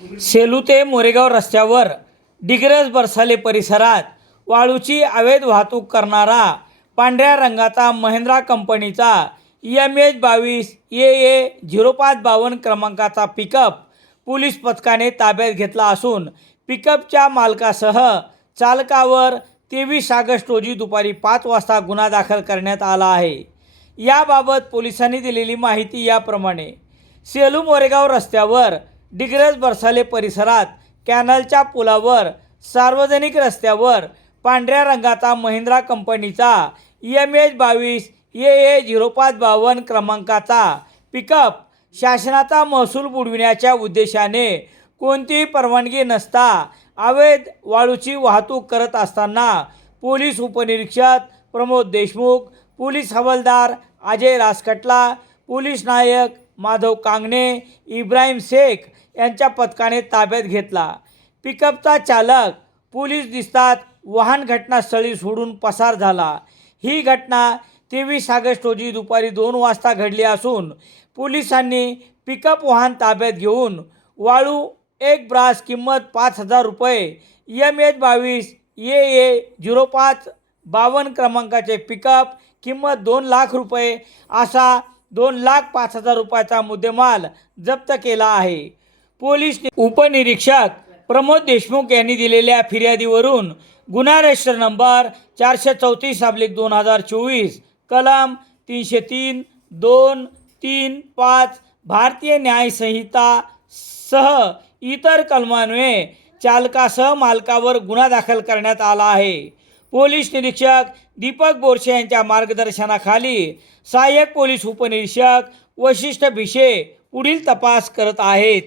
सेलू ते मोरेगाव रस्त्यावर डिग्रज बरसाले परिसरात वाळूची अवैध वाहतूक करणारा पांढऱ्या रंगाचा महिंद्रा कंपनीचा एम एच बावीस ए ए झिरो पाच बावन्न क्रमांकाचा पिकअप पोलीस पथकाने ताब्यात घेतला असून पिकअपच्या मालकासह चालकावर तेवीस ऑगस्ट रोजी दुपारी पाच वाजता गुन्हा दाखल करण्यात आला आहे. याबाबत पोलिसांनी दिलेली माहिती याप्रमाणे. सेलू मोरेगाव रस्त्यावर डिग्रज बरसाले परिसरात कॅनलच्या पुलावर सार्वजनिक रस्त्यावर पांढऱ्या रंगाचा महिंद्रा कंपनीचा एम एच बावीस ए ए झिरो पाच बावन्न क्रमांकाचा पिकअप शासनाचा महसूल बुडविण्याच्या उद्देशाने कोणतीही परवानगी नसता अवैध वाळूची वाहतूक करत असताना पोलीस उपनिरीक्षक प्रमोद देशमुख पोलीस हवालदार अजय रासकटला पोलीस नायक माधव कांगणे इब्राहिम शेख यांच्या पथकाने ताब्यात घेतला. पिकअपचा चालक पोलीस दिसतात वाहन घटनास्थळी सोडून पसार झाला. ही घटना तेवीस ऑगस्ट रोजी दुपारी दोन वाजता घडली असून पोलिसांनी पिकअप वाहन ताब्यात घेऊन वाळू एक ब्रास किंमत पाच हजार रुपये एम एच बावीस ए ए झिरो पाच बावन्न क्रमांकाचे पिकअप किंमत दोन लाख रुपये असा दोन लाख पाच हजार रुपयाचा मुद्देमाल जप्त केला आहे. पोलीस उपनिरीक्षक प्रमोद देशमुख यांनी दिलेल्या फिर्यादीवरून गुन्हा रजिस्टर नंबर चारशे चौतीस अब्लिक दोन हजार चोवीस कलम तीनशे तीन दोन तीन पाच भारतीय न्यायसंहिता सह इतर कलमान्वये चालकासह मालकावर गुन्हा दाखल करण्यात आला आहे. पोलीस निरीक्षक दीपक बोरसे यांच्या मार्गदर्शनाखाली सहाय्यक पोलीस उपनिरीक्षक वशिष्ठ भिशे पुढील तपास करत आहेत.